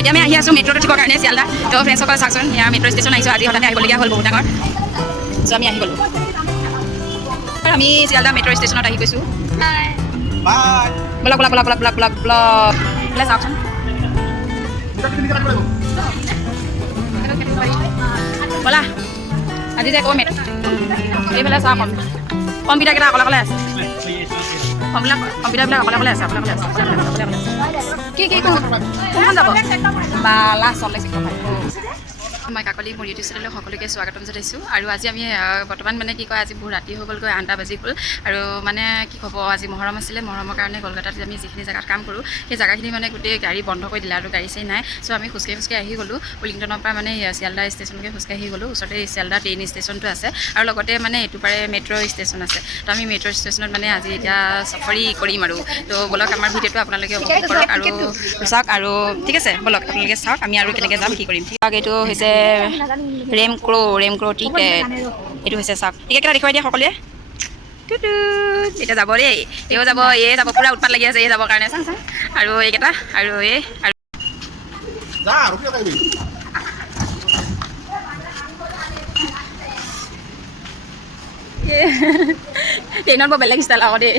এতিয়া আমি আহি আছোঁ মেট্ৰ'ত উঠিবৰ কাৰণে শিয়ালদা তো ফ্ৰেণ্ডসকলে চাওকচোন ইয়াৰ মেট্ৰ' ষ্টেচন আহিছোঁ আজি হঠাতে আহিবলগীয়া হ'ল বহুত ডাঙৰ চ' আমি আহি গ'লোঁ আমি শিয়ালদা মেট্ৰ' ষ্টেচনত আহি গৈছোঁ block block block block block block block এইফালে চাওকচোন ব'লা আজি যে কম এইফালে চাওঁ কম্পিউটাৰকেইটা অকলে অকলে আছে কম্পিউটাৰবিলাক অকলে আছে কি কোনখন যাব বা লাষ্ট চল্লিছ মই কাকলি মোৰ ইউটিউব চেনেললৈ সকলোকে স্বাগতম জনাইছোঁ আৰু আজি আমি বৰ্তমান মানে কি কয় আজি বহুত ৰাতি হৈ গ'লগৈ 8টা বাজি গ'ল আৰু মানে কি ক'ব আজি মহৰম আছিলে মহৰমৰ কাৰণে কলকাতাত আমি যিখিনি জেগাত কাম কৰোঁ সেই জেগাখিনি মানে গোটেই গাড়ী বন্ধ কৰি দিলে আৰু গাড়ী চাড়ী নাই চ' আমি খোজকাঢ়ি আহি গ'লোঁ উইলিংটনৰ পৰা মানে শিয়ালদা ষ্টেচনলৈকে খোজকাঢ়ি আহি গ'লোঁ ওচৰতে শিয়ালদা ট্ৰেইন ষ্টেচনটো আছে আৰু লগতে মানে এইটো পাৰে মেট্ৰ' ষ্টেচন আছে তো আমি মেট্ৰ' ষ্টেচনত মানে আজি এতিয়া চাফাৰী কৰিম আৰু তো ব'লক আমাৰ ভিডিঅ'টো আপোনালোকে উপভোগ কৰক আৰু চাওক আৰু ঠিক আছে ব'লক আপোনালোকে চাওক আমি আৰু কেনেকৈ যাম কি কৰিম চাওক এইটো হৈছে ৰেম ক্ৰ' টিকেট এইটো হৈছে চাওক টিকেটকেইটা দেখুৱাই দিয়া সকলোৱে এতিয়া যাব দেই এও যাব এই যাব পূৰা উৎপাত লাগি আছে এই যাবৰ কাৰণে চাওঁ আৰু এইকেইটা আৰু এই আৰু ট্ৰেইনত বৰ বেলেগ ষ্টাইল আকৌ দেই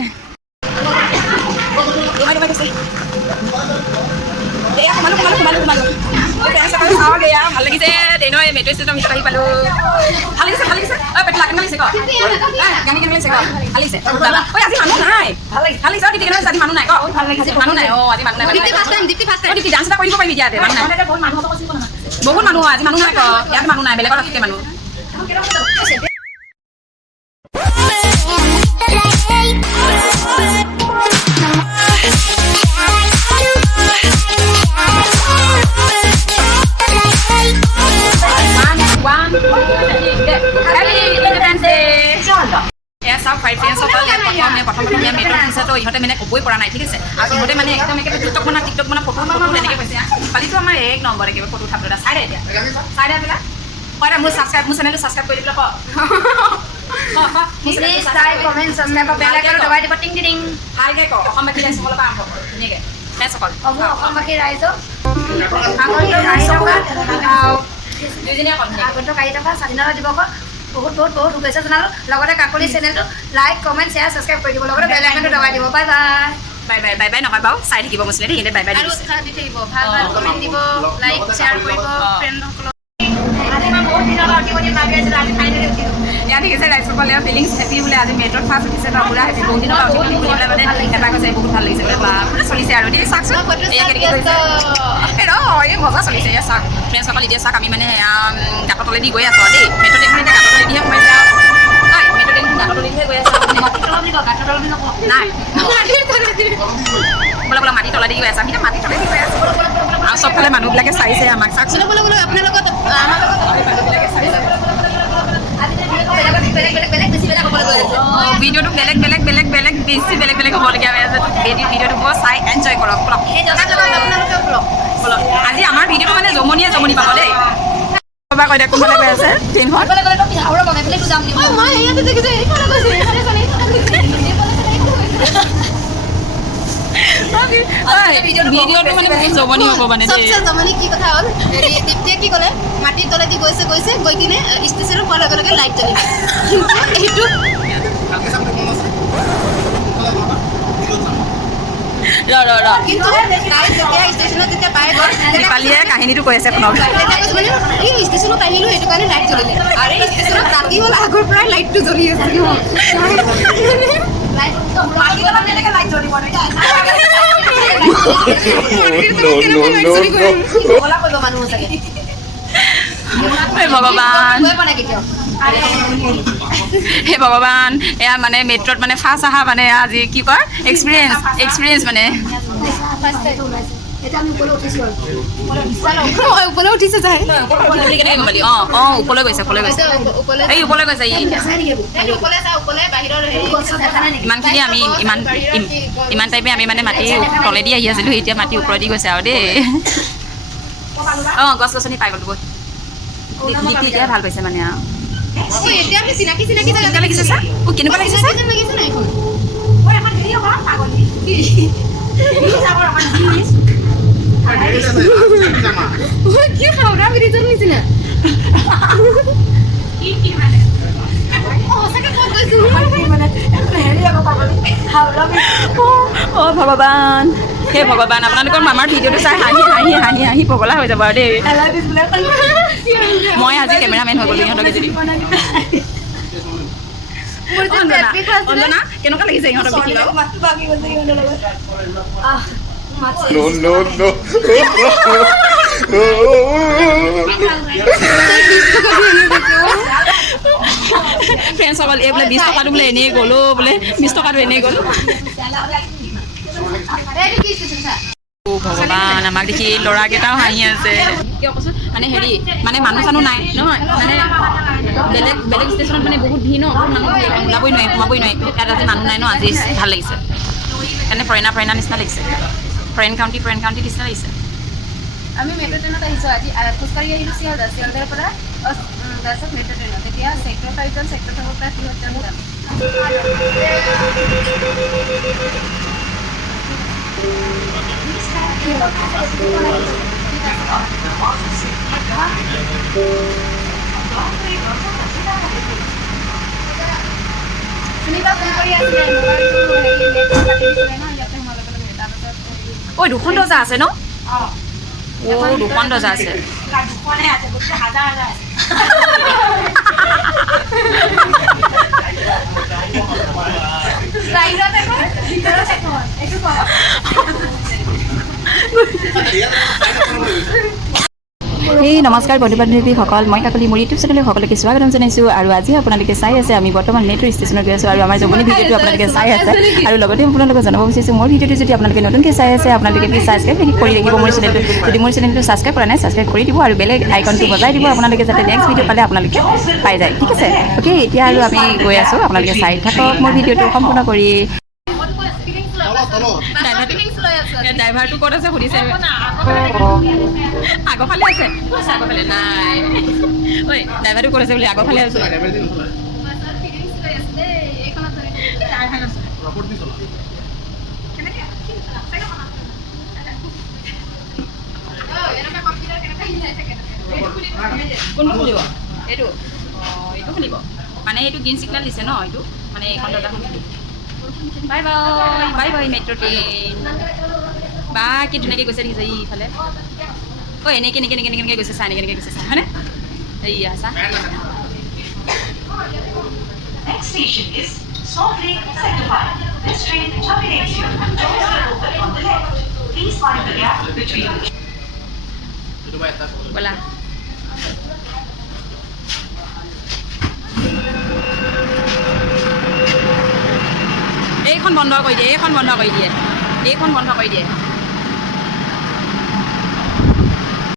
ভাল লাগিছে ট্ৰেইনৰ মেট্ৰ' ষ্টেচনৰ ভিতৰত আহি পালোঁ ভাল লাগিছে ঐ পেট লাগ লাগিছে গাড়ী কেনেকৈ লাগিছে ভাল লাগিছে ঐ আজি মানুহ নাই ভাল লাগিছে আজি মানুহ নাই ভাল লাগিছে মানুহ নাই আজি মানুহ নাই ডান্স এটা কৰিব পাৰিবি ইয়াতে বহুত মানুহ আজি মানুহ নাই ইয়াত মানুহ নাই বেলেগত থাকে মানুহ প্ৰথম ইহঁতে মানে ক'বই পৰা নাই ঠিক আছে আৰু ইহঁতে মানে একদম একেবাৰে টিকটক বনা ফটো এনেকৈ কৈছে কালিতো আমাৰ এক নম্বৰ একেবাৰে ফটো উঠাবলৈ চাই দে এতিয়া চাই দে পেলাই কয় মোৰ চেনেলটো ছাবস্ক্ৰাইব কৰি দিবলৈ ভালকৈ কওঁ অসমবাসী ৰাইজসকলৰ পৰা আৰম্ভ কৰোঁ ধুনীয়াকৈ অসমবাসী ৰাইজক দুইজনীয়ে কম আগন্তুক আহি থকা স্বাধীনতা দিৱসত বহুত শুভেচ্ছা জনালোঁ লগতে কাকলি চেনেলটো লাইক কমেণ্ট শ্বেয়াৰ ছাবস্ক্ৰাইব কৰি দিব লগতে বেল আইকনটো দবাই দিব বাই বাই নকয় বাৰু চাই থাকিব কৈছিলে দেই সিহঁতে বাই বাই আৰু উৎসাহ দি থাকিব ভাল কমেণ্ট দিব লাইক শ্বেয়াৰ কৰিব ফ্ৰেণ্ডসকলক ইয়াত দেখিছে ৰাইজসকলে ফিলিংছ হেপি বোলে আজি মেট্ৰত ফাৰ্ষ্ট উঠিছে বা পুৰা হেপি বহুত দিনৰ পৰা উঠি পেলাই মানে এটা কৈছে বহুত ভাল লাগিছে বা পুৰা চলিছে আৰু দেই চাওকচোন এয়া কেনেকৈ গৈছে এই মজা চলিছে এয়া চাওক ফ্ৰেণ্ডসকল এতিয়া চাওক আমি মানে গাঁতৰ তলেদি গৈ আছোঁ আৰু দেই মেট্ৰ' ট্ৰেইনখন এতিয়া গাঁতৰ তলেদিহে সোমাইছে আৰু মেট্ৰ' ট্ৰেইনখন গাঁতৰ তলেদিহে গৈ আছে নাই বোলে মাটি তলেদি গৈ আছে আমি এতিয়া মাটি তলেদি গৈ আছোঁ আৰু চবফালে মানুহবিলাকে চাইছে আমাক চাওকচোন আপোনাৰ লগত ভিডিঅ'টো বেলেগ বেছি বেলেগ হ'বলগীয়া হৈ আছে ভিডিঅ'টো বৰ চাই এনজয় কৰক আজি আমাৰ ভিডিঅ'টো মানে জমনি পাব দেই কৈ দিয়া কোনফালে গৈ আছে ট্ৰেইনখন ভিডিঅ'টো মানে বহুত জমনি হ'ব মানে জমনি কি কথা হ'ল দীপ্তিয়ে কি ক'লে মাটিৰ তলেদি গৈছে গৈ কিনে ষ্টেচনত পোৱাৰ লগে লাইট জ্বলিব এইটো কিন্তু ষ্টেচনত যেতিয়া পাই গ'ল দীপালীয়ে কাহিনীটো কৈ আছে এই ষ্টেচনত আহিলোঁ সেইটো কাৰণে লাইট জ্বলিলে আৰু এই ষ্টেচনত ৰাতি হ'ল আগৰ পৰাই লাইটটো জ্বলি আছে হে ভগৱান এয়া মানে মেট্ৰত মানে ফাৰ্ষ্ট অহা মানে আজি কি কয় এক্সপিৰিয়েঞ্চ মানে ওপৰলৈ উঠিছে যায় ওপৰলৈ গৈছে এই ওপৰলৈ গৈছে ইমানখিনি আমি ইমান টাইপে আমি মানে মাটি তলেদি আহি আছিলোঁ এতিয়া মাটি ওপৰেদি গৈছে আৰু দেই গছ গছনি পাই গ'লো এতিয়া ভাল পাইছে মানে আৰু কেনেকুৱা লাগিছে ছাৰ কেনেকুৱা লাগিছে ছাৰ কি হাওৰা ব্ৰিজৰ নিচিনা সঁচাকে ক'ত গৈছো অ' ভগৱান হে ভগৱান আপোনালোকৰ মামাৰ ভিডিঅ'টো চাই হাঁহি হাঁহি হাঁহি হাঁহি পগলা হৈ যাব আৰু দেই মই আজি কেমেৰামেন হৈ গ'লো ইহঁতক যদি অঞ্জনা কেনেকুৱা লাগিছে ইহঁতক দেখি No, no, no. ফ্ৰেণ্ডসকল এই বোলে 20 টকাটো বোলে এনেই গ'লো বোলে 20 টকাটো এনেই গ'ল অ' ভগৱান আমাক দেখি ল'ৰাকেইটাও হাঁহি আছে কিয় কৈছোঁ মানে হেৰি মানে মানুহ চানুহ নাই নহয় মানে বেলেগ বেলেগ ষ্টেচনত মানে বহুত ভিৰ ন মানুহ ওলাবই নোৱাৰে সোমাবই নোৱাৰে ইয়াত আজি মানুহ নাই ন আজি ভাল লাগিছে এনে ফৰেইনাৰ নিচিনা লাগিছে ফৰেইন কাউণ্টি নিচিনা লাগিছে আমি মেট্ৰ' ট্ৰেইনত আহিছোঁ আজি খোজকাঢ়ি আহিলোঁ শিয়ালদাৰ পৰা তাৰপিছত মেট্ৰ' ট্ৰেইনত এতিয়া ছেক্টৰ 5 যাম ছেক্টৰ 5ৰ পৰা কিহত যাম সুনীতা ফোন কৰি আছিলে মোবাইলটো নেটটো কাটি দিছিলে ন ইয়াতে সোমাব লাগে তাৰপিছত ঐ দুখন দৰ্জা আছে ন অ' দুখন দৰ্জা আছে বাহিৰত এখন ভিতৰত এখন এইটো কোৱা এই নমস্কাৰ বন্ধু বান্ধৱীসকল মই কাকলি মোৰ ইউটিউব চেনেললৈ সকলোকে স্বাগতম জনাইছোঁ আৰু আজি আপোনালোকে চাই আছে আমি বৰ্তমান মেট্ৰ' ষ্টেচনত গৈ আছোঁ আৰু আমাৰ জমনি ভিডিঅ'টো আপোনালোকে চাই আছে আৰু লগতে আপোনালোকক জনাব বিচাৰিছোঁ মোৰ ভিডিঅ'টো যদি আপোনালোকে নতুনকৈ চাই আছে আপোনালোকে প্লিজ ছাবস্ক্ৰাইব কৰি ৰাখিব মোৰ চেনেলটো যদি মোৰ চেনেলটো ছাবস্ক্ৰাইব কৰা নাই ছাবস্ক্ৰাইব কৰি দিব আৰু বেলেগ আইকনটো বজাই দিব আপোনালোকে যাতে নেক্সট ভিডিঅ' পালে আপোনালোকে পাই যায় ঠিক আছে অ'কে এতিয়া আৰু আমি গৈ আছোঁ আপোনালোকে চাই থাকক মোৰ ভিডিঅ'টো সম্পূৰ্ণ কৰি ড্ৰাইভাৰটো ক'ত আছে সুধিছে আগৰফালে আছে আগৰফালে নাই ঐ ড্ৰাইভাৰটো ক'ত আছে বুলি আগৰফালে আছে কোনটো খুলিব এইটো অঁ এইটো খুলিব মানে এইটো গ্ৰীণ ছিগনেল দিছে ন এইটো মানে এইখন দৰ্জাখন খুলিব বাই বাই মেট্ৰ' ট্ৰেইন বা কি ধুনীয়াকৈ গৈছে দেখিছে ইফালে ঐ এনেকৈ গৈছে চাই এনেকৈ গৈছে চাই হয়নে এইয়া চা Next station is Salt Lake Sector 5. This train terminates you. Doors will open on the left. Please find the gap between the ব'লা এইখন বন্ধ কৰি দিয়ে